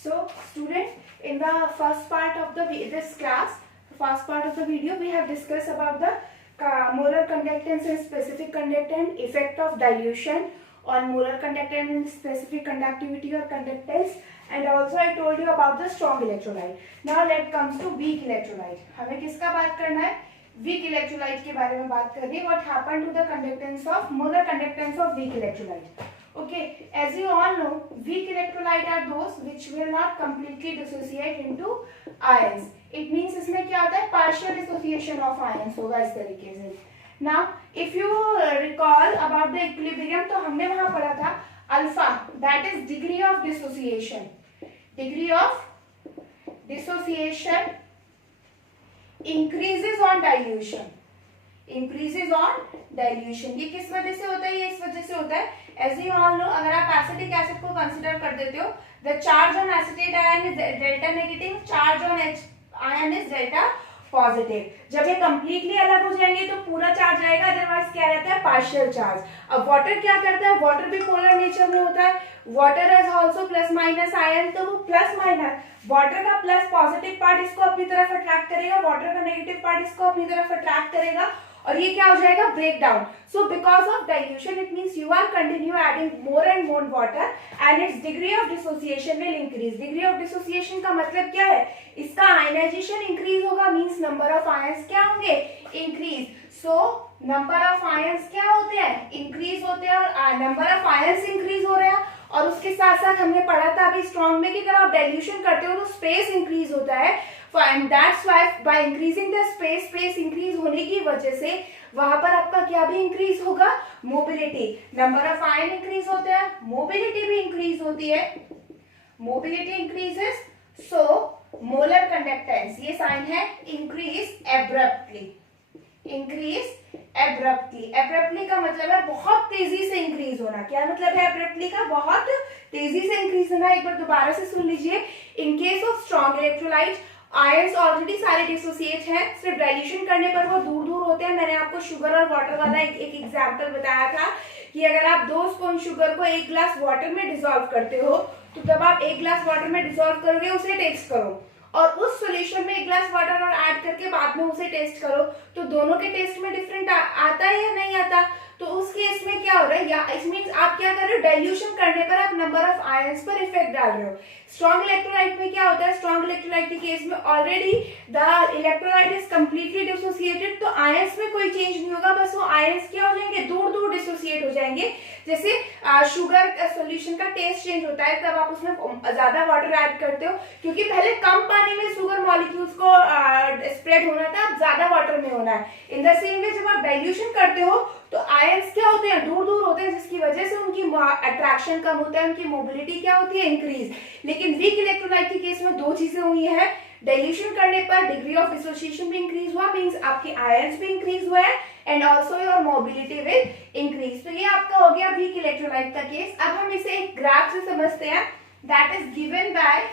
So student, in the first part of this class, first part of the video, we have discussed about the molar conductance and specific conductance, effect of dilution on molar conductance and specific conductivity or conductance, and also I told you about the strong electrolyte. Now let comes to weak electrolyte. हमें किसका बात करना है? Weak electrolyte के बारे में बात करनी है. What happened to the conductance of molar conductance of weak electrolyte? Okay, as you all know, weak electrolyte are those which will not completely dissociate into ions. It means इसमें क्या होता है? Partial dissociation of ions होगा इस तरीके से. Now, if you recall about the equilibrium, तो हमने वहाँ पढ़ा था alpha, that is degree of dissociation. Degree of dissociation increases on dilution. Increases on dilution. ये किस वजह से होता है? ये इस वजह से होता है. As you all know, अगर आप एसिटिक एसिड को कंसिडर कर देते हो, the charge on acetate ion is delta negative, charge on H ion is delta positive. जब ये कंप्लीटली अलग हो जाएंगे तो पूरा चार्ज आएगा, अदरवाइज क्या रहता है? Partial charge. अब वाटर क्या करता है? वाटर भी पोलर नेचर में होता है. Water is also plus minus ion, तो वो प्लस माइनस वाटर का प्लस पॉजिटिव पार्ट इसको अपनी तरफ अट्रैक्ट करेगा, वाटर का नेगेटिव पार्ट इसको अपनी तरफ अट्रैक्ट करेगा, और ये क्या हो जाएगा? Break down. So because of dilution it means you are continue adding more and more water and its degree of dissociation will increase. Degree of dissociation का मतलब क्या है? इसका आयनाइजेशन इंक्रीज होगा, मींस नंबर ऑफ आयंस क्या होंगे? Increase. So number of ions क्या होते हैं? इंक्रीज होते हैं, और नंबर ऑफ आयंस इंक्रीज हो रहे हैं. और उसके साथ साथ हमने पढ़ा था अभी स्ट्रॉन्ग में कि जब आप डाइल्यूशन करते हो तो स्पेस इंक्रीज होता है. And that's why by increasing the space increase होने की वजह से वहां पर आपका क्या भी इंक्रीज होगा? Mobility. Number of ion increase होते हैं, मोबिलिटी भी इंक्रीज होती है. Mobility increases, so molar conductance, ये साइन है increase abruptly. Increase abruptly. Abruptly का मतलब है बहुत तेजी से इंक्रीज होना. क्या मतलब है एब्रप्टली का? बहुत तेजी से इंक्रीज होना. एक बार दोबारा से सुन लीजिए. In case of strong electrolyte, ions already सारे डिसोसिएट हैं, सिर्फ डाइल्यूशन करने पर वो दूर दूर होते हैं. मैंने आपको शुगर और वाटर वाला एक एग्जांपल बताया था कि अगर आप 2 स्पून शुगर को 1 ग्लास वाटर में डिसॉल्व करते हो, तो जब आप 1 ग्लास वाटर में डिसॉल्व करोगे उसे टेस्ट करो, और उस सॉल्यूशन में 1 ग्लास वाटर और ऐड करके बाद में उसे टेस्ट करो, तो दोनों के टेस्ट में डिफरेंट आता है या नहीं आता? तो उस केस में क्या हो रहा है? या इट मींस आप क्या कर रहे हो? डाइल्यूशन करने पर आप नंबर ऑफ आयंस पर इफेक्ट डाल रहे हो. स्ट्रॉन्ग इलेक्ट्रोलाइट में क्या होता है? स्ट्रॉन्ग इलेक्ट्रोलाइट के केस में already the electrolyte is completely dissociated, तो आयंस में कोई चेंज नहीं होगा, बस वो आयंस क्या हो जाएंगे? दूर दूर डिसोसिएट हो जाएंगे. जैसे शुगर सॉल्यूशन का टेस्ट चेंज होता है तब आप उसमें ज्यादा वाटर ऐड करते हो, क्योंकि पहले कम पानी में शुगर मॉलिक्यूल्स को स्प्रेड होना था, अब ज्यादा वाटर में होना है. इन द सेम वे जब आप डाइल्यूशन करते हो तो आयंस क्या होते हैं? दूर दूर होते हैं, जिसकी वजह से उनकी अट्रैक्शन कम होता है, उनकी मोबिलिटी क्या होती है? इंक्रीज. लेकिन वीक इलेक्ट्रोलाइट के केस में 2 चीजें हुई है. डाइल्यूशन करने पर डिग्री ऑफ डिसोसिएशन भी इंक्रीज हुआ, मींस आपके आयंस भी इंक्रीज हुआ है, and also your mobility will increase. तो ये आपका हो गया वीक इलेक्ट्रोलाइट का केस. अब हम इसे एक ग्राफ से समझते हैं. That is given by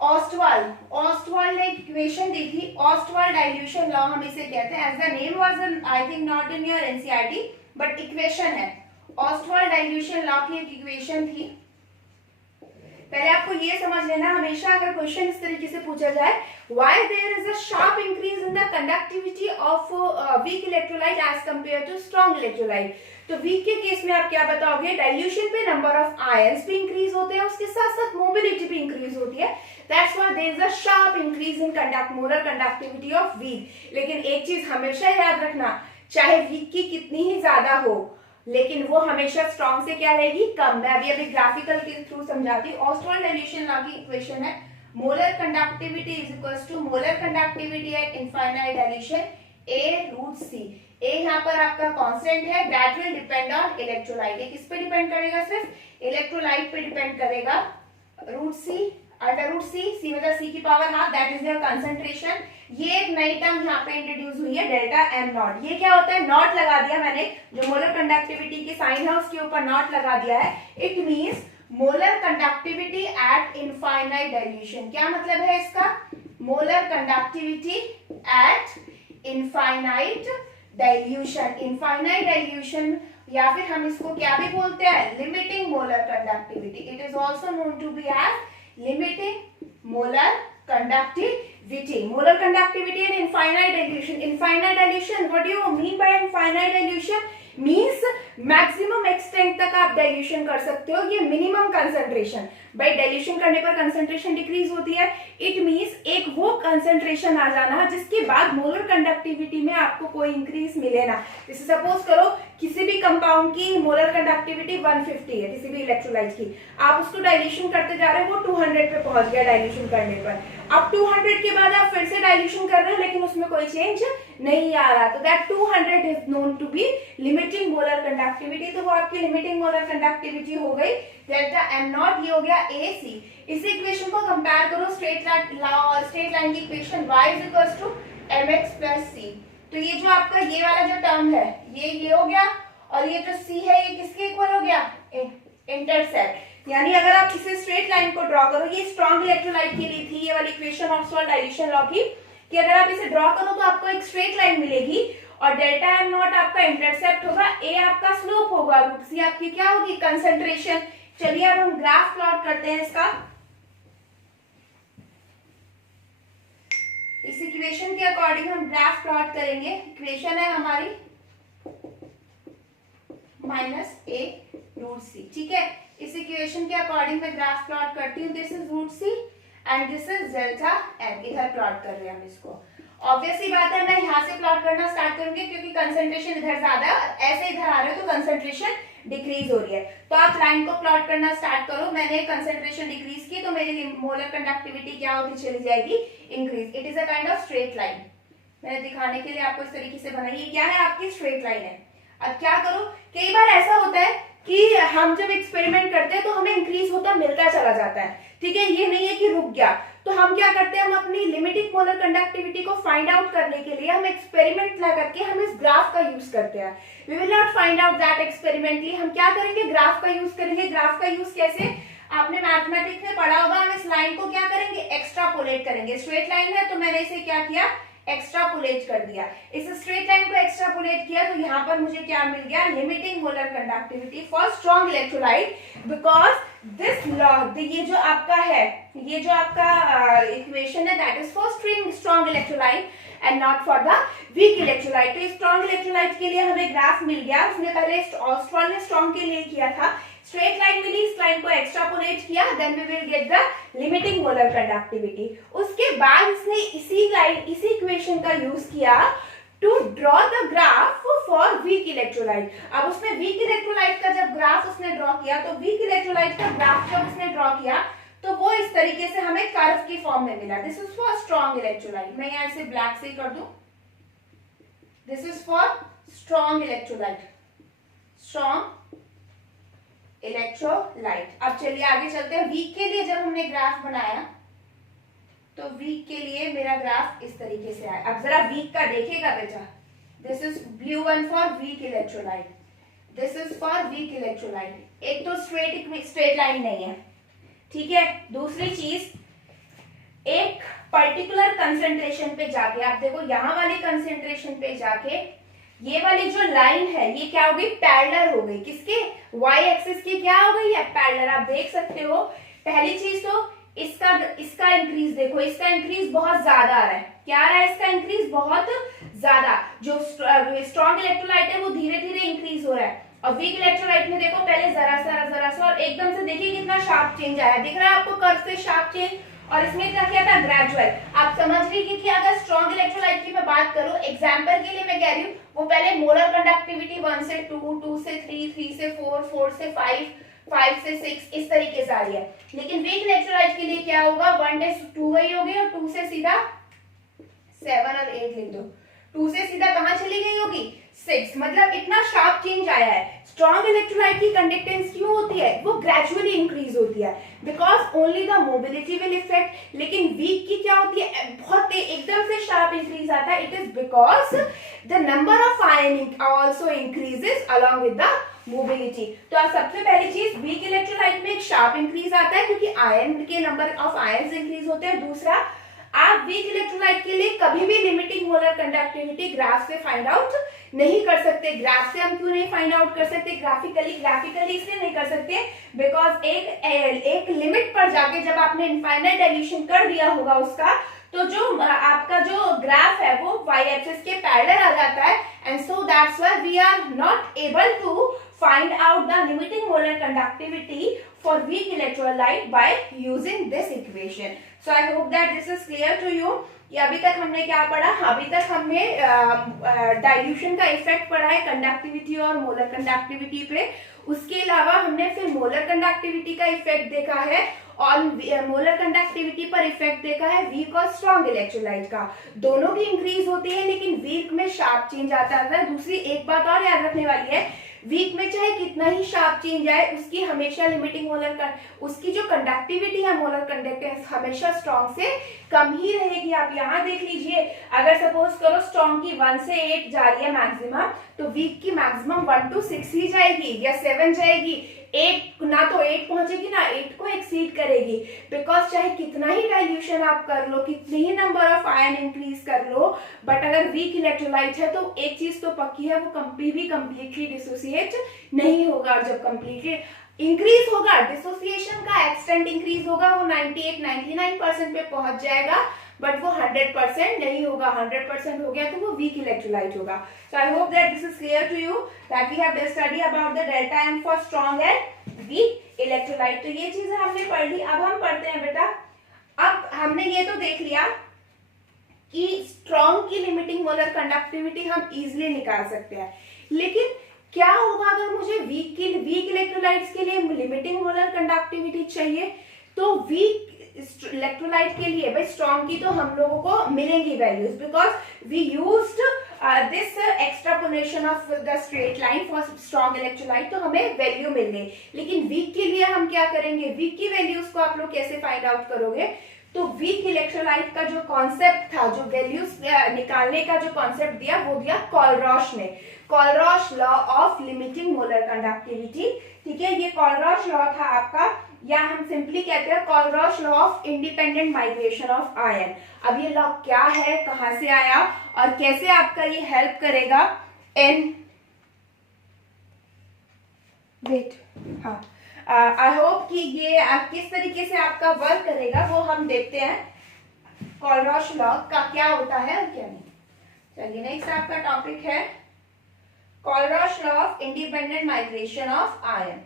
Ostwald. Ostwald ने इक्वेशन दी थी, ऑस्टवाल्ड डाइल्यूशन लॉ हम इसे कहते हैं. As the name was I think not in your NCERT, but equation है. ऑस्टवाल्ड डाइल्यूशन लॉ की एक इक्वेशन थी. पहले आपको ये समझ लेना, हमेशा अगर क्वेश्चन इस तरीके से पूछा जाए, why there is a sharp increase in the conductivity of weak electrolyte as compare to strong electrolyte, तो वीक के केस में आप क्या बताओगे? डाइल्यूशन पे नंबर ऑफ आयंस भी इंक्रीज होते हैं, उसके साथ साथ मोबिलिटी भी इंक्रीज होती है. That's why there is a sharp increase in molar conductivity of weak. लेकिन एक चीज हमेशा याद रखना, चाहे वीक की कितनी ही ज्यादा हो, लेकिन वो हमेशा स्ट्रॉन्ग से क्या रहेगी? कम. मैं अभी ग्राफिकल के थ्रू समझाती हूँ. ऑस्टवाल्ड डाइल्यूशन लॉ की इक्वेशन है molar conductivity is equals to molar conductivity at infinite dilution A root C. A यहाँ पर आपका कांस्टेंट है. That will depend on electrolyte. ये किस पे डिपेंड करेगा? सिर्फ इलेक्ट्रोलाइट पे डिपेंड करेगा. रूट सी अंडर रूट सी, सी मतलब सी की power half, that is your concentration. ये एक नई टर्म यहाँ पे इंट्रोड्यूस हुई है, डेल्टा एम नॉट. ये क्या होता है? नॉट लगा दिया मैंने, जो मोलर कंडक्टिविटी के साइन है उसके ऊपर नॉट लगा दिया है. It means molar conductivity at infinite dilution. क्या मतलब है इसका? Molar conductivity at infinite dilution. Infinite dilution या फिर हम इसको क्या भी बोलते हैं? Limiting molar conductivity. It is also known to be as limiting molar conductivity. Molar conductivity and infinite dilution. Infinite dilution, what do you mean by infinite dilution? Means maximum extent तक आप डाइल्यूशन कर सकते हो, ये minimum concentration. Bye dilution करने पर concentration decrease होती है. इट मीन्स एक वो कंसंट्रेशन आ जाना जिसके बाद मोलर कंडक्टिविटी में आपको कोई इंक्रीज मिले ना. जैसे सपोज करो किसी भी कंपाउंड की मोलर कंडक्टिविटी 150 है, किसी भी इलेक्ट्रोलाइट की, आप उसको डाइल्यूशन करते जा रहे हो, वो 200 पे पहुंच गया डाइल्यूशन करने पर. अब 200 के बाद आप फिर से डाइल्यूशन कर रहे हो लेकिन उसमें कोई चेंज नहीं आ रहा, तो that 200 is known to be limiting molar conductivity. तो वो आपकी लिमिटिंग मोलर कंडक्टिविटी हो गई डेल्टा एम नॉट. ये हो गया ए सी. इस इक्वेशन को कंपेयर करो स्ट्रेट लाइन की equation y is equals to mx plus c. तो ये जो आपका ये वाला जो टर्म है ये हो गया, और ये जो c है ये किसके इक्वल हो गया? इंटरसेप्ट. यानी अगर आप इसे स्ट्रेट लाइन को ड्रॉ करो, ये स्ट्रॉन्ग इलेक्ट्रोलाइट के लिए थी ये वाली इक्वेशन ऑक्सफोर्ड डाइल्यूशन लॉ की, कि अगर आप इसे ड्रॉ करो तो आपको एक स्ट्रेट लाइन मिलेगी और डेल्टा एम नॉट आपका इंटरसेप्ट होगा, ए आपका स्लोप होगा, रूट सी आपकी क्या होगी? कंसंट्रेशन. चलिए अब हम ग्राफ प्लॉट करते हैं इसका. इस इक्वेशन के अकॉर्डिंग हम ग्राफ प्लॉट करेंगे. इक्वेशन है हमारी माइनस ए रूट सी. ठीक है, इस इक्वेशन के अकॉर्डिंग मैं ग्राफ प्लॉट करती हूँ. This is root C and this is delta M. इधर प्लॉट कर रहे हैं हम इसको. ऑब्वियस सी बात है मैं यहाँ से प्लॉट करना स्टार्ट करूंगी क्योंकि कंसंट्रेशन इधर ज्यादा है, ऐसे इधर आ रहे हो तो कंसंट्रेशन डिक्रीज हो रही है. तो आप लाइन को प्लॉट करना स्टार्ट करो. मैंने कंसंट्रेशन डिक्रीज की तो मेरी मोलर कंडक्टिविटी क्या होती चली जाएगी? Increase. It is a kind of straight line. मैंने दिखाने के लिए आपको इस तरीके से बनाई. ये क्या है? आपकी स्ट्रेट लाइन है. अब क्या करो, कई बार ऐसा होता है कि हम जब एक्सपेरिमेंट करते हैं तो हमें इंक्रीज होता मिलता चला जाता है. ठीक है, ये नहीं है कि रुक गया. तो हम क्या करते हैं, हम अपनी लिमिटिंग मोलर कंडक्टिविटी को फाइंड आउट करने के लिए हम एक्सपेरिमेंट ला करके हम इस ग्राफ का यूज करते हैं. We will not find out that experimentally. हम क्या करेंगे? ग्राफ का यूज करेंगे. ग्राफ का यूज कैसे? आपने मैथमेटिक्स में पढ़ा होगा. हम इस लाइन को क्या करेंगे? एक्स्ट्रापोलेट करेंगे. स्ट्रेट लाइन है तो मैंने इसे क्या किया? एक्स्ट्रापोलेट कर दिया. इस स्ट्रेट लाइन को एक्स्ट्रापोलेट किया तो यहाँ पर मुझे क्या मिल गया? Limiting molar conductivity for strong electrolyte, because this law, ये जो आपका है, ये जो आपका इक्वेशन है that is for strong electrolyte and not for the week electrolyte. तो स्ट्रॉन्ग इलेक्ट्रोलाइट के लिए हमें ग्राफ मिल गया. उसने पहले ऑस्ट्रॉन ने स्ट्रॉन्ग के लिए किया था, स्ट्रेट लाइन मिली, इस लाइन को एक्स्ट्रापोलेट किया, then we will get the limiting molar conductivity. उसके बाद इसने इसी इक्वेशन का यूज किया to draw the graph for weak electrolyte. अब उसने वीक इलेक्ट्रोलाइट का जब ग्राफ उसने ड्रॉ किया तो वीक इलेक्ट्रोलाइट का ग्राफ जब उसने ड्रॉ किया तो वो इस तरीके से हमें कर्व की फॉर्म में मिला. This is for strong electrolyte. मैं यहाँ से ब्लैक से कर दूं. This is for strong electrolyte, strong electrolyte. अब चलिए आगे चलते हैं. वीक के लिए जब हमने ग्राफ बनाया तो वीक के लिए मेरा ग्राफ इस तरीके से आया. अब जरा वीक का देखेगा बेटा. This is V1 for weak electrolyte, this is for weak electrolyte. एक तो स्ट्रेट लाइन नहीं है. ठीक है, दूसरी चीज, एक पर्टिकुलर कंसेंट्रेशन पे जाके आप देखो, यहां वाली कंसेंट्रेशन पे जाके ये वाली जो लाइन है ये क्या हो गई? पैरेलल हो गई. किसके? y एक्सिस की क्या हो गई है? पैरेलल. आप देख सकते हो. पहली चीज तो इसका इंक्रीज देखो, इसका इंक्रीज बहुत ज्यादा आ रहा है. क्या आ रहा है? इसका इंक्रीज बहुत ज्यादा. जो स्ट्रॉन्ग इलेक्ट्रोलाइट है वो धीरे धीरे इंक्रीज हो रहा है, और वीक इलेक्ट्रोलाइट में देखो पहले जरा सा और एकदम से देखिए कितना शार्प चेंज आया. दिख रहा है आपको कर्व से शार्प चेंज? और इसमें क्या किया था? ग्रेजुअल. आप समझ लीजिए कि अगर स्ट्रॉन्ग इलेक्ट्रोलाइट की मैं बात करूं, एग्जांपल के लिए मैं कह रही हूं, वो पहले मोलर कंडक्टिविटी 1 से 2, 2 से 3, 3 से 4, 4 से 5, 5 से 6 इस तरीके से आ रही है. लेकिन वीक इलेक्ट्रोलाइट के लिए क्या होगा? 1 से 2 गई होगी और 2 से सीधा 7 और 8 लिख दो. 2 से सीधा कहां चली गई होगी? 6. मतलब इतना शार्प चेंज आया है. स्ट्रॉन्ग इलेक्ट्रोलाइट की कंडक्टेंस क्यों होती है? वो ग्रेजुअली इंक्रीज होती है because only the mobility will effect. लेकिन वीक की क्या होती है? बहुत एकदम से शार्प इंक्रीज आता है. It is because the number of ion also increases along with the mobility. तो अब सबसे पहली चीज, वीक इलेक्ट्रोलाइट में एक शार्प इंक्रीज आता है क्योंकि आयन के नंबर ऑफ आयन्स इंक्रीज होते हैं. दूसरा, आप वीक इलेक्ट्रोलाइट के लिए कभी भी लिमिटिंग मोलर कंडक्टिविटी ग्राफ से फाइंड आउट नहीं कर सकते। ग्राफ से हम क्यों नहीं फाइंड आउट कर सकते, ग्राफिकली इसलिए नहीं कर सकते बिकॉज एक लिमिट पर जाके जब आपने इनफाइनाइट डाइल्यूशन कर दिया होगा उसका, तो जो आपका जो ग्राफ है वो वाई एक्सिस के पैरेलल आ जाता है, and so that's why we are not able to find out the limiting molar conductivity for weak electrolyte by using this equation. So I hope that this is clear to you. कि अभी तक हमने क्या पढ़ा, अभी तक हमने dilution का इफेक्ट पढ़ा है कंडक्टिविटी और मोलर कंडक्टिविटी पे। उसके अलावा हमने फिर मोलर कंडक्टिविटी का इफेक्ट देखा है और मोलर कंडक्टिविटी पर इफेक्ट देखा है वीक और स्ट्रॉन्ग इलेक्ट्रोलाइट का। दोनों की इंक्रीज होती है लेकिन वीक में शार्प चेंज आता है। दूसरी एक बात और याद रखने वाली है, वीक में चाहे कितना ही शार्प चेंज आए उसकी हमेशा लिमिटिंग मोलर उसकी जो कंडक्टिविटी है मोलर कंडक्टेंस हमेशा स्ट्रॉन्ग से कम ही रहेगी। आप यहाँ देख लीजिए, अगर सपोज करो स्ट्रॉन्ग की 1 से 8 जा रही है मैक्सिमम, तो वीक की मैक्सिमम 1 to 6 ही जाएगी या 7 जाएगी। 8 ना तो 8 पहुंचेगी ना 8 को एक्सीड करेगी, बिकॉज चाहे कितना ही डाइल्यूशन आप कर लो, कितनी ही नंबर ऑफ आयन इंक्रीज कर लो, बट अगर वीक इलेक्ट्रोलाइट है तो एक चीज तो पक्की है, वो कभी भी कंप्लीटली डिसोसिएट नहीं होगा। और जब कंप्लीटली इंक्रीज होगा, डिसोसिएशन का एक्सटेंट इंक्रीज होगा, वो 98-99% पे पहुंच जाएगा, बट वो 100% नहीं होगा। 100% हो गया तो वो वीक इलेक्ट्रोलाइट होगा। So I hope that this is clear to you that we have study about the delta M for strong and weak electrolyte. तो ये चीजें हमने पढ़ ली। अब हम पढ़ते हैं बेटा, अब हमने ये तो देख लिया कि स्ट्रॉन्ग की लिमिटिंग मोलर कंडक्टिविटी हम इजिली निकाल सकते हैं, लेकिन क्या होगा अगर मुझे वीक इलेक्ट्रोलाइट्स के लिए लिमिटिंग मोलर कंडक्टिविटी चाहिए? तो वीक इलेक्ट्रोलाइट के लिए भाई स्ट्रॉन्ग की तो हम लोगों को मिलेंगी values, because we used this extrapolation of the straight line for strong electrolyte, तो हमें वैल्यू मिल गई। लेकिन वीक के लिए हम क्या करेंगे, वीक की वैल्यूज को आप लोग कैसे फाइंड आउट करोगे? तो वीक इलेक्ट्रोलाइट का जो कॉन्सेप्ट था, जो वैल्यूज निकालने का जो कॉन्सेप्ट दिया, वो दिया कॉलरॉश ने, Kohlrausch law of limiting molar conductivity. ठीक है, ये कॉलरॉश लॉ था आपका, या हम सिंपली कहते हैं Kohlrausch law of independent migration of ion. अब ये लॉ क्या है, कहां से आया और कैसे आपका ये हेल्प करेगा इन वेट, हाँ आई होप कि ये किस तरीके से आपका वर्क करेगा वो हम देखते हैं। कॉलरॉश लॉ का क्या होता है और क्या नहीं। चलिए नेक्स्ट आपका टॉपिक है Kohlrausch law of independent migration of ion.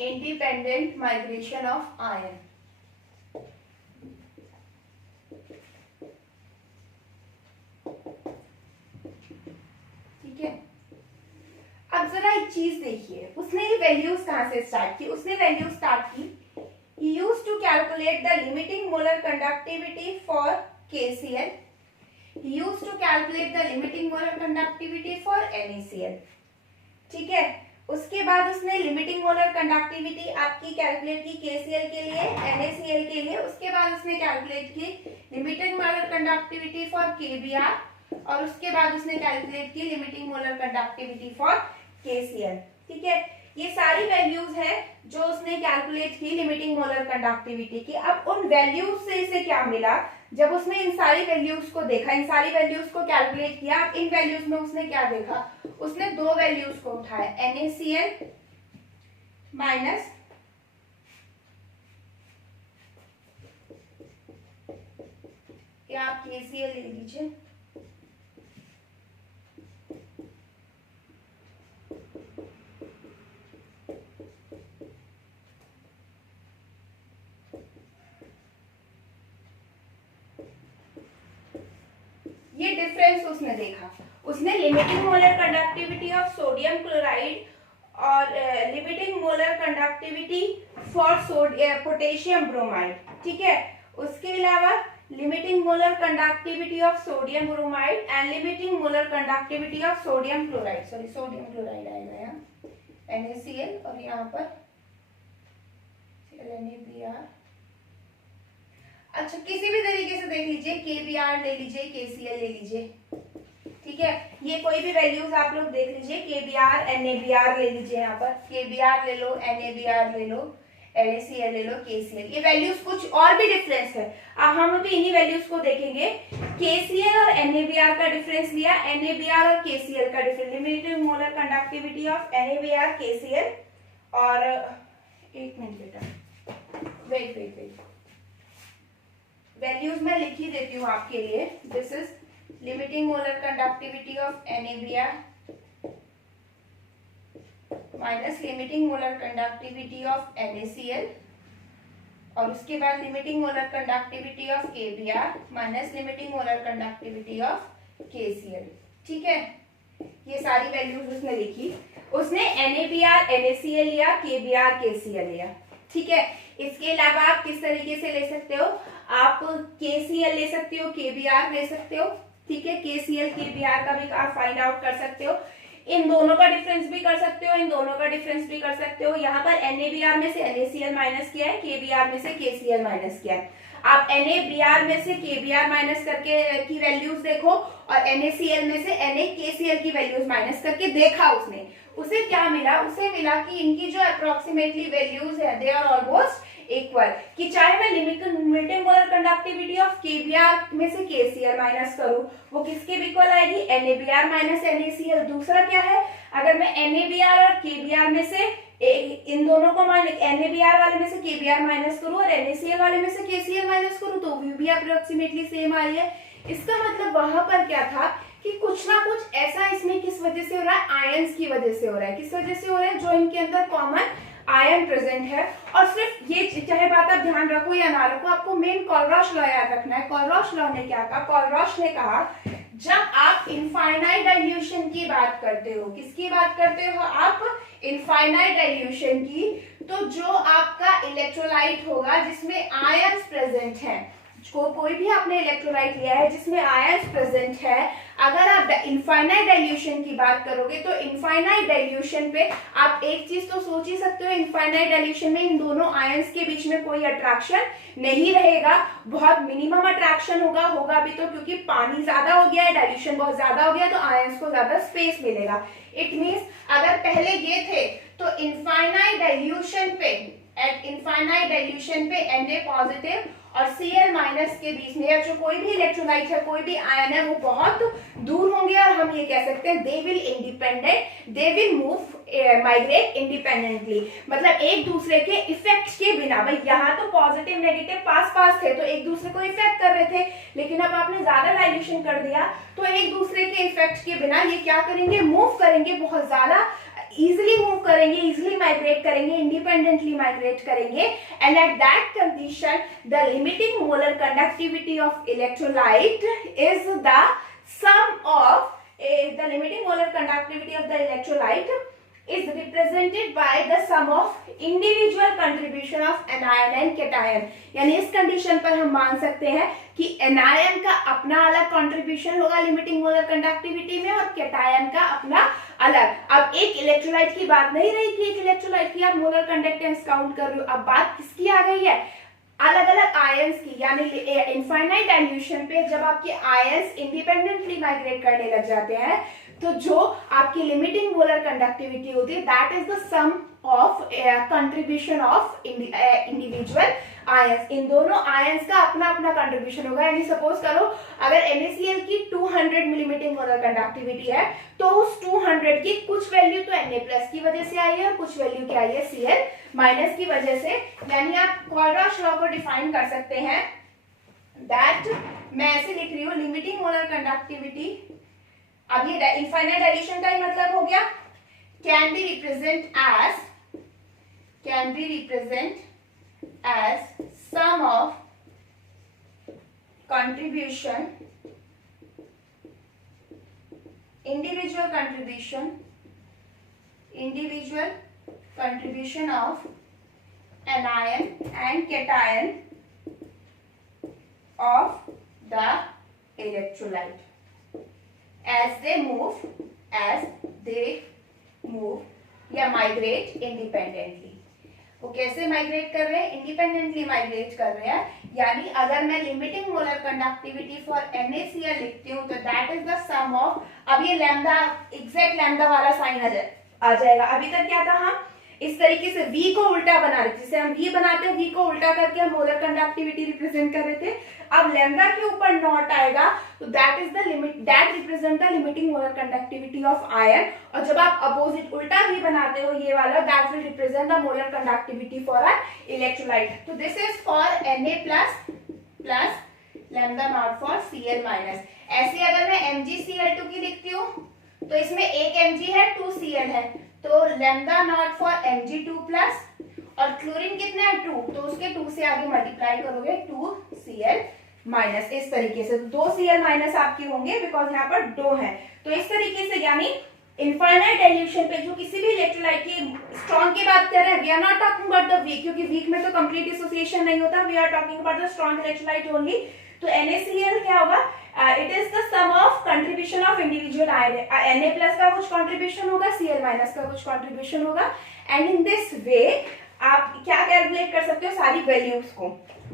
Independent migration of ion. ठीक है, अब जरा एक चीज देखिए, उसने ये वैल्यूज कहां से स्टार्ट की? उसने वैल्यूज स्टार्ट की, he used to calculate the limiting molar conductivity for KCl. He used to calculate the limiting molar conductivity for NaCl. ठीक है, उसके बाद उसने लिमिटिंग मोलर कंडक्टिविटी आपकी कैलकुलेट की KCl के लिए, NaCl के लिए। उसके बाद उसने कैलकुलेट की limiting molar conductivity for KBr, और उसके बाद उसने कैलकुलेट की limiting molar conductivity for KCl। ठीक है, ये सारी वैल्यूज है जो उसने कैलकुलेट की लिमिटिंग मोलर कंडक्टिविटी की। अब उन वैल्यूज से इसे क्या मिला? जब उसने इन सारी वैल्यूज को देखा, इन सारी वैल्यूज को कैलकुलेट किया, इन वैल्यूज में उसने क्या देखा? उसने दो वैल्यूज को उठाया, NaCl माइनस या आप KCl ले लीजिए, ये डिफरेंस उसने देखा। उसने limiting molar conductivity of sodium chloride और limiting molar conductivity for potassium bromide. ठीक है, उसके अलावा limiting molar conductivity of sodium bromide and limiting molar conductivity of sodium chloride, sorry sodium chloride आएगा यहाँ, NaCl, और यहाँ पर NaBr। अच्छा, किसी भी तरीके से देख लीजिए, KBr ले लीजिए, KCl ले लीजिए। ठीक है। ये कोई भी वैल्यूज आप लोग देख लीजिए, KBr NaBr ले लीजिए, यहाँ पर KBr ले लो, NaBr ले लो, NaCl ले लो, KCl, ये वैल्यूज कुछ और भी डिफरेंस है, हम अभी इन्हीं वैल्यूज को देखेंगे। KCl और NaBr का डिफरेंस लिया, NaBr और KCl का difference, limited molar conductivity of NaBr KCl। और एक मिनट बेटा, वेट वेट वेट, वैल्यूज मैं लिख ही देती हूँ आपके लिए। This is limiting molar conductivity of NaBr minus limiting molar conductivity of NaCl, और उसके बाद limiting molar conductivity of KBr minus limiting molar conductivity of KCl। ठीक है, ये सारी वैल्यूज उसने लिखी। उसने NaBr NaCl लिया, KBr KCl लिया। ठीक है, इसके अलावा आप किस तरीके से ले सकते हो, आप KCl ले सकते हो, KBr ले सकते हो। ठीक है, KCl KBr का भी आप फाइंड आउट कर सकते हो, इन दोनों का डिफरेंस भी कर सकते हो, इन दोनों का डिफरेंस भी कर सकते हो। यहाँ पर NaBr में से NaCl माइनस किया है, KBr में से KCl माइनस किया है। आप NaBr में से KBr माइनस करके की वैल्यूज देखो, और NaCl में से NaKCl की वैल्यूज माइनस करके देखा उसने, उसे क्या मिला, उसे मिला कि इनकी जो अप्रोक्सीमेटली वैल्यूज है दे आर ऑलमोस्ट इक्वल, कि चाहे मैं limiting molar conductivity of KBr में से KCl माइनस करूं, वो किसके इक्वल आएगी, NaBr माइनस NaCl। दूसरा क्या है, अगर मैं NaBr और KBr में से इन दोनों को NaBr वाले में से KBr माइनस करूं और NaCl वाले में से KCl माइनस करूं, तो वो भी अप्रोक्सीमेटली सेम आ रही है। इसका मतलब वहां पर क्या था कि कुछ ना कुछ ऐसा इसमें किस वजह से हो रहा है, आयंस की वजह से हो रहा है। किस वजह से हो रहा है, जो इनके अंदर कॉमन आयन प्रेजेंट है। और सिर्फ ये चाहे बात आप ध्यान रखो या ना रखो, आपको मेन कॉलरॉश लॉ याद रखना है। कॉलरॉश लॉ ने क्या कहा, कॉलरॉश ने कहा जब आप इनफाइनाइट डाइल्यूशन की बात करते हो, किसकी बात करते हो आप, इनफाइनाइट डाइल्यूशन की, तो जो आपका इलेक्ट्रोलाइट होगा जिसमें आयंस प्रेजेंट है, कोई भी आपने इलेक्ट्रोलाइट लिया है जिसमें आयंस प्रेजेंट है, अगर आप इनफाइनाइट डाइल्यूशन की बात करोगे तो इनफाइनाइट डाइल्यूशन पे आप एक चीज तो सोच ही सकते हो, इनफाइनाइट डाइल्यूशन में इन दोनों आयंस के बीच में कोई अट्रैक्शन नहीं रहेगा, बहुत मिनिमम अट्रैक्शन होगा भी तो, क्योंकि पानी ज्यादा हो गया है, डाइल्यूशन बहुत ज्यादा हो गया, तो आयंस को ज्यादा स्पेस मिलेगा। इट मींस अगर पहले ये थे तो इनफाइनाइट डाइल्यूशन पे, एट इनफाइनाइट डाइल्यूशन पे Na पॉजिटिव और Cl माइनस के बीच में, या जो कोई भी इलेक्ट्रोलाइट है, कोई भी आयन है, वो बहुत दूर होंगे, और हम ये कह सकते हैं they will independent, they will move migrate independently, मतलब एक दूसरे के इफेक्ट के बिना। भाई यहाँ तो पॉजिटिव नेगेटिव पास पास थे तो एक दूसरे को इफेक्ट कर रहे थे, लेकिन अब आपने ज्यादा डाइल्यूशन कर दिया तो एक दूसरे के इफेक्ट के बिना ये क्या करेंगे, मूव करेंगे, बहुत ज्यादा इजिली मूव करेंगे, इजिली माइग्रेट करेंगे, इंडिपेंडेंटली माइग्रेट करेंगे। And at that condition the limiting molar conductivity of electrolyte is the sum of the limiting molar conductivity of the electrolyte is represented by the sum of individual contribution of anion and cation। यानी इस condition पर हम मान सकते हैं कि anion का अपना अलग कंट्रीब्यूशन होगा लिमिटिंग मोलर कंडक्टिविटी में, और कैटायन का अपना अलग। अब एक इलेक्ट्रोलाइट की बात नहीं रही कि एक इलेक्ट्रोलाइट की आप मोलर कंडक्टेंस काउंट कर रहे हो, अब बात किसकी आ गई है, अलग अलग आयंस की। यानी इनफाइनाइट डाइल्यूशन पे जब आपके आयंस इंडिपेंडेंटली माइग्रेट करने लग जाते हैं, तो जो आपकी लिमिटिंग मोलर कंडक्टिविटी होती है that is the sum of contribution of individual ions. इन दोनों आयंस का अपना अपना कंट्रीब्यूशन होगा। यानी सपोज करो अगर NaCl की 200 मिलीमीटर मोलर कंडक्टिविटी है, तो उस 200 की कुछ वैल्यू तो Na+ की वजह से आई है और कुछ वैल्यू क्या आई है, Cl- की वजह से। यानी आप कॉलरॉश लॉ को डिफाइन कर सकते हैं दैट, मैं ऐसे लिख रही हूँ, लिमिटिंग मोलर कंडक्टिविटी, अब ये इनफाइनाइट डाइल्यूशन का ही मतलब हो गया, can be represent as sum of contribution, individual contribution of anion and cation of the electrolyte as they move या migrate independently। वो कैसे माइग्रेट कर रहे हैं, इंडिपेंडेंटली माइग्रेट कर रहे हैं। यानी अगर मैं limiting molar conductivity for NaCl लिखती हूँ तो that is the sum of, अब ये लैम्डा एग्जैक्ट लैम्डा वाला साइन आ जाएगा। अभी तक क्या था, हम इस तरीके से V को उल्टा बना रहे थे, जैसे हम V बनाते हैं V को उल्टा करके हम मोलर कंडक्टिविटी रिप्रेजेंट कर रहे थे। अब लैम्डा के ऊपर नॉट आएगा तो that is the limit, that represent the limiting molar conductivity of ion. और जब आप अपोजिट उल्टा V बनाते हो ये वाला, that will represent the molar conductivity for a electrolyte. तो this is for Na plus lambda not for Cl minus. ऐसे अगर मैं MgCl2 की लिखती हूँ तो इसमें एक Mg है 2 Cl है, तो lambda not for Mg2 plus, और क्लोरीन कितने हैं 2, तो उसके 2 से आगे मल्टीप्लाई करोगे 2 Cl माइनस। इस तरीके से 2 Cl माइनस आपके होंगे बिकॉज यहाँ पर 2 है। तो इस तरीके से यानी इनफाइनाइट डाइल्यूशन पे जो किसी भी इलेक्ट्रोलाइट की स्ट्रॉन्ग की बात कर रहे हैं, we are not talking about the weak, क्योंकि वीक में तो कंप्लीट डिसोसिएशन नहीं होता, we are talking about the strong electrolyte only. तो NaCl क्या होगा, it is the sum of contribution of individual ion. Na plus का कुछ कंट्रीब्यूशन होगा, Cl माइनस का कुछ कंट्रीब्यूशन होगा, एंड इन दिस वे आप क्या कैलकुलेट कर सकते हो सारी वैल्यूज को,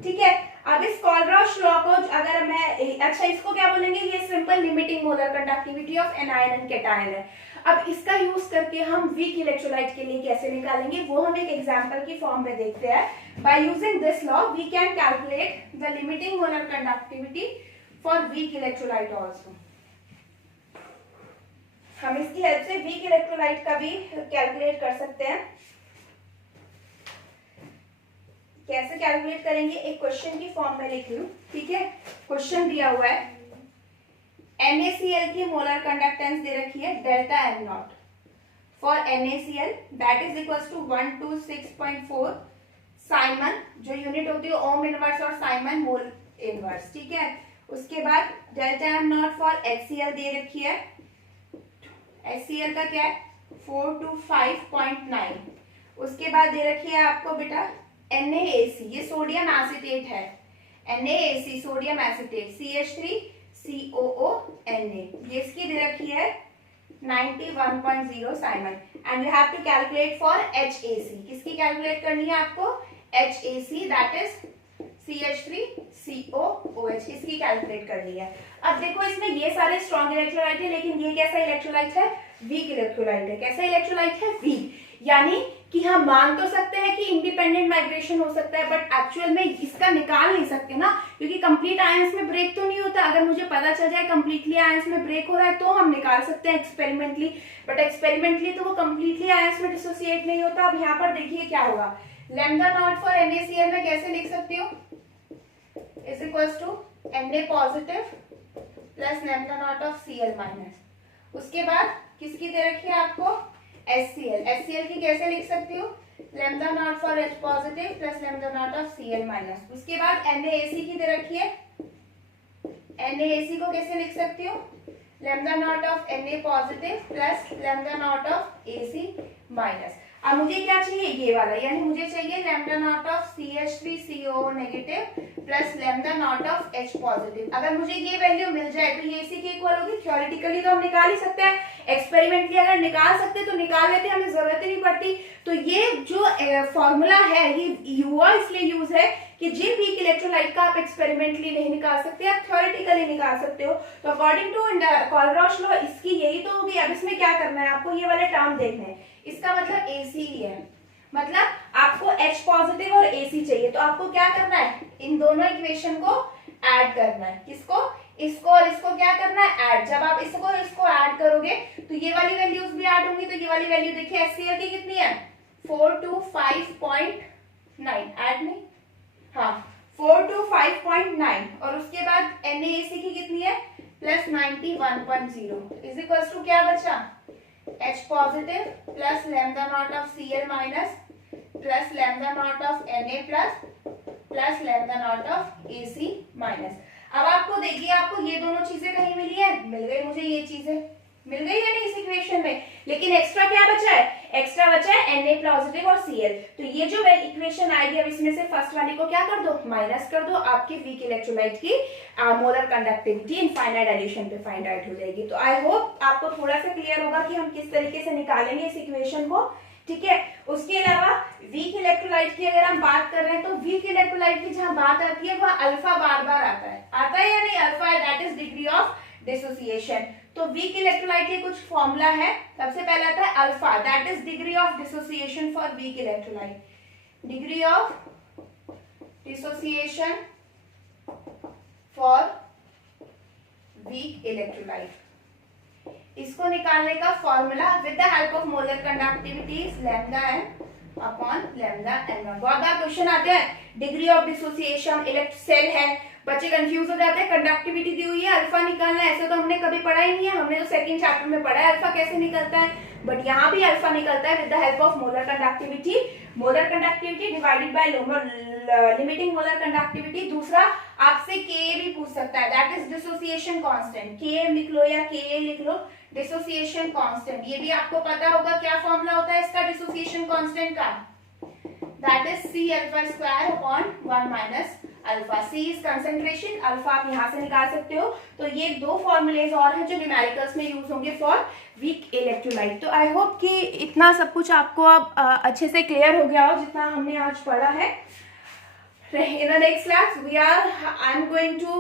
ठीक है। अब इस कोलरॉश लॉ को अगर मैं, अच्छा इसको क्या बोलेंगे, ये simple limiting molar conductivity of anion and cation है। अब इसका यूज करके हम वीक इलेक्ट्रोलाइट के लिए कैसे निकालेंगे वो हम एक एग्जांपल की फॉर्म में देखते हैं। By using this law we can calculate the limiting molar conductivity for weak electrolyte also. हम इसकी हेल्प से वीक इलेक्ट्रोलाइट का भी कैलकुलेट कर सकते हैं। कैसे कैलकुलेट करेंगे, एक क्वेश्चन की फॉर्म में लिख लूं, ठीक है। क्वेश्चन दिया हुआ है, NaCl की मोलर कंडक्टेंस दे रखी है delta M not for NaCl that is equals to 126.4 siemens, जो यूनिट होती है ओम इनवर्स और साइमन मोल इनवर्स, ठीक है। उसके बाद delta M not for HCl दे रखी है, HCl का क्या है 425.9। उसके बाद दे रखी है आपको बेटा NaAC, ये सोडियम एसीटेट है, NaAC sodium acetate, CH3COO Na, ये इसकी दे रखी है 91.0 siemens. And you have to calculate for HAC, किसकी कैलकुलेट करनी है आपको, HAC दैट इज CH3COOH, इसकी कैलकुलेट करनी है। अब देखो इसमें ये सारे स्ट्रॉन्ग इलेक्ट्रोलाइट है, लेकिन ये कैसा इलेक्ट्रोलाइट है, वीक इलेक्ट्रोलाइट है। कैसा इलेक्ट्रोलाइट है, वीक, यानी कि हम मान तो सकते हैं कि इंडिपेंडेंट माइग्रेशन हो सकता है, बट एक्चुअल में इसका निकाल नहीं सकते ना, क्योंकि कंप्लीट आयंस में ब्रेक तो नहीं होता। अगर मुझे पता चल जाए कंप्लीटली आयंस में ब्रेक हो रहा है तो हम निकाल सकते हैं एक्सपेरिमेंटली, बट एक्सपेरिमेंटली तो वो कंप्लीटली आयंस में डिसोसिएट नहीं होता। अब यहाँ पर देखिए क्या होगा, लैम्डा नॉट फॉर NaCl में कैसे लिख सकती हूँ, is equals to Na positive plus lambda not of Cl minus. उसके बाद किसकी दे रखी है आपको, HCl की कैसे लिख सकती हूँ, lambda not for H positive plus lambda not of Cl minus. उसके बाद NaAC की दे रखी है, NaAC को कैसे लिख सकती हूँ, lambda not of Na positive plus lambda not of AC minus. अब मुझे क्या चाहिए, ये वाला, यानी मुझे चाहिए lambda not of CH3COO negative plus lambda not of H positive. अगर मुझे ये वैल्यू मिल जाए तो ये इसी के इक्वल होगी। थ्योरेटिकली तो हम निकाल ही सकते हैं, एक्सपेरिमेंटली अगर निकाल सकते तो निकाल लेते, हमें जरूरत ही नहीं पड़ती। तो ये जो फॉर्मूला है ये हुआ इसलिए यूज है कि जिन वीक इलेक्ट्रोलाइट का आप एक्सपेरिमेंटली नहीं निकाल सकते आप थ्योरेटिकली निकाल सकते हो। तो अकॉर्डिंग टू कोलरॉश लॉ इसकी यही तो होगी। अब इसमें क्या करना है, आपको ये वाले टर्म देखने हैं, इसका मतलब AC ही है, मतलब आपको H पॉजिटिव और AC चाहिए, तो आपको क्या करना है, इन दोनों इक्वेशन को ऐड करना है। किसको, इसको और इसको क्या करना है, ऐड। जब आप इसको और इसको ऐड करोगे तो ये वाली वैल्यूज भी ऐड होंगी, तो ये वाली वैल्यू देखिए HCl की कितनी है 425.9, ऐड नहीं, हाँ 425.9, और उसके बाद NaAC की कितनी है प्लस 91.0 इज इक्वल्स टू क्या बचा, H positive plus lambda not of Cl minus plus lambda not of Na plus lambda not of AC minus. अब आपको देखिए, आपको ये दोनों चीजें कहीं मिली है, मिल गई, मुझे ये चीजें मिल गई है नहीं इस इक्वेशन में, लेकिन एक्स्ट्रा क्या बचा है, एक्स्ट्रा बचा है Na पॉजिटिव और Cl। तो ये जो इक्वेशन आएगी अब इसमें से फर्स्ट वाली को क्या कर दो, माइनस कर दो, आपकी वीक इलेक्ट्रोलाइट की मोलर कंडक्टिविटी इनफाइनाइट डाइल्यूशन पे फाइंड आउट हो जाएगी। तो आई होप आपको थोड़ा सा क्लियर होगा कि हम किस तरीके से निकालेंगे इस इक्वेशन को, ठीक है। उसके अलावा वीक इलेक्ट्रोलाइट की अगर हम बात कर रहे हैं तो वीक इलेक्ट्रोलाइट की जहां बात आती है वह अल्फा बार बार आता है या नहीं, alpha, that is degree of dissociation. तो वीक इलेक्ट्रोलाइट के कुछ फॉर्मूला है, सबसे पहला आता है alpha, that is degree of dissociation for weak electrolyte, degree of dissociation for weak electrolyte. इसको निकालने का formula with the help of molar conductivity lambda N upon lambda N. बहुत बार क्वेश्चन आते हैं degree of dissociation, electro cell है, बच्चे confuse हो जाते हैं, कंडक्टिविटी दी हुई है, अल्फा निकालना है, ऐसा तो हमने कभी पढ़ा ही नहीं है, हमने तो सेकंड चैप्टर में पढ़ा है अल्फा कैसे निकलता है, बट यहाँ भी अल्फा निकलता है with the help of molar conductivity. Molar conductivity divided by limiting molar conductivity. दूसरा आपसे के भी पूछ सकता है, दैट इज डिसोसिएशन कांस्टेंट, के लिख लो या के लिख लो, डिसोसिएशन कांस्टेंट, ये भी आपको पता होगा क्या फॉर्मूला होता है इसका डिसोसिएशन कांस्टेंट का, that is C alpha square upon 1 minus alpha. C is concentration, alpha आप यहां से निकाल सकते हो। तो ये दो फॉर्मूलेज और हैं जो न्यूमेरिकल्स में यूज होंगे फॉर वीक इलेक्ट्रोलाइट। तो आई होप कि इतना सब कुछ आपको अब अच्छे से क्लियर हो गया हो जितना हमने आज पढ़ा है। In the next class I'm going to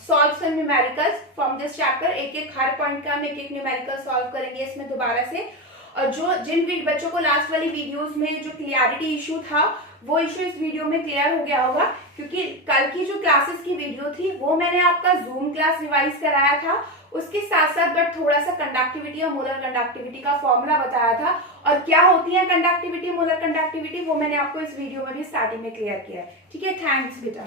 solve some numericals from this chapter। एक एक हर पॉइंट का हम एक एक न्यूमेरिकल सॉल्व करेंगे इसमें दोबारा से। और जो जिन बच्चों को लास्ट वाली वीडियोस में जो क्लियरिटी इशू था वो इशू इस वीडियो में क्लियर हो गया होगा, क्योंकि कल की जो क्लासेस की वीडियो थी वो मैंने आपका जूम क्लास रिवाइज कराया था, उसके साथ साथ बट थोड़ा सा कंडक्टिविटी और मोलर कंडक्टिविटी का फॉर्मूला बताया था, और क्या होती है कंडक्टिविटी मोलर कंडक्टिविटी वो मैंने आपको इस वीडियो में भी स्टार्टिंग में क्लियर किया है। ठीक है, थैंक्स बेटा।